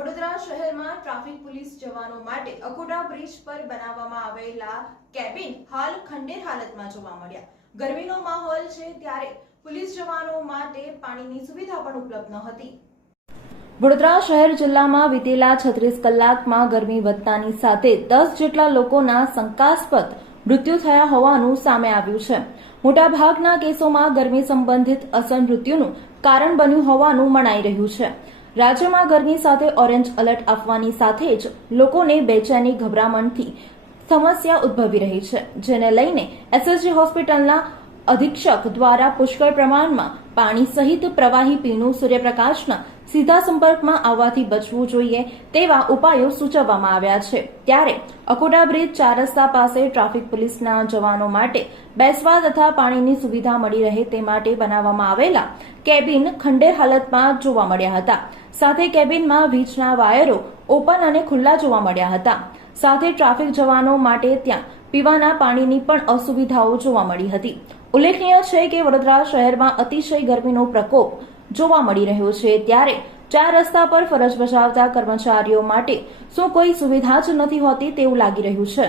વડોદરા શહેરમાં traffic police જવાનો માટે અકોટા બ્રિજ પર બનાવવામાં આવેલા કેબિન હાલ ખંડેર હાલતમાં જોવા મળ્યા. ગરમીનો માહોલ છે ત્યારે પોલીસ જવાનો માટે પાણીની સુવિધા પણ ઉપલબ્ધ ન હતી વડોદરા શહેર જિલ્લામાં વીતેલા છત્રીસ કલાકમાં ગરમી વધતાની સાથે દસ જેટલા લોકોના શંકાસ્પદ મૃત્યુ થયા હોવાનું સામે આવ્યું છે. મોટાભાગના કેસોમાં ગરમી સંબંધિત અસર મૃત્યુનું કારણ બન્યું હોવાનું મનાઈ રહ્યું છે. રાજ્યમાં ગરમી સાથે ઓરેન્જ એલર્ટ આપવાની સાથે જ લોકોને બેચેની ગભરામણથી સમસ્યા ઉદ્ભવી રહી છે, જેને લઈને એસએસજી હોસ્પિટલના અધિક્ષક દ્વારા પુષ્કળ પ્રમાણમાં પાણી સહિત પ્રવાહી પીણું સૂર્યપ્રકાશના સીધા સંપર્કમાં આવવાથી બચવું જોઈએ તેવા ઉપાયો સૂચવવામાં આવ્યા છે. ત્યારે અકોટા બ્રિજ ચાર રસ્તા પાસે ટ્રાફિક પોલીસના જવાનો માટે બેસવા તથા પાણીની સુવિધા મળી રહે તે માટે બનાવવામાં આવેલા કેબિન ખંડેર હાલતમાં જોવા મળ્યા હતા. સાથે કેબિનમાં વીજના વાયરો ઓપન અને ખુલ્લા જોવા મળ્યા હતા. સાથે ટ્રાફિક જવાનો માટે ત્યાં પીવાના પાણીની પણ અસુવિધાઓ જોવા મળી હતી. ઉલ્લેખનીય છે કે વડોદરા શહેરમાં અતિશય ગરમીનો પ્રકોપ જોવા મળી રહ્યો છે. ત્યારે ચાર રસ્તા પર ફરજ બજાવતા કર્મચારીઓ માટે શું કોઈ સુવિધા જ નથી હોતી તેવું લાગી રહ્યું છે.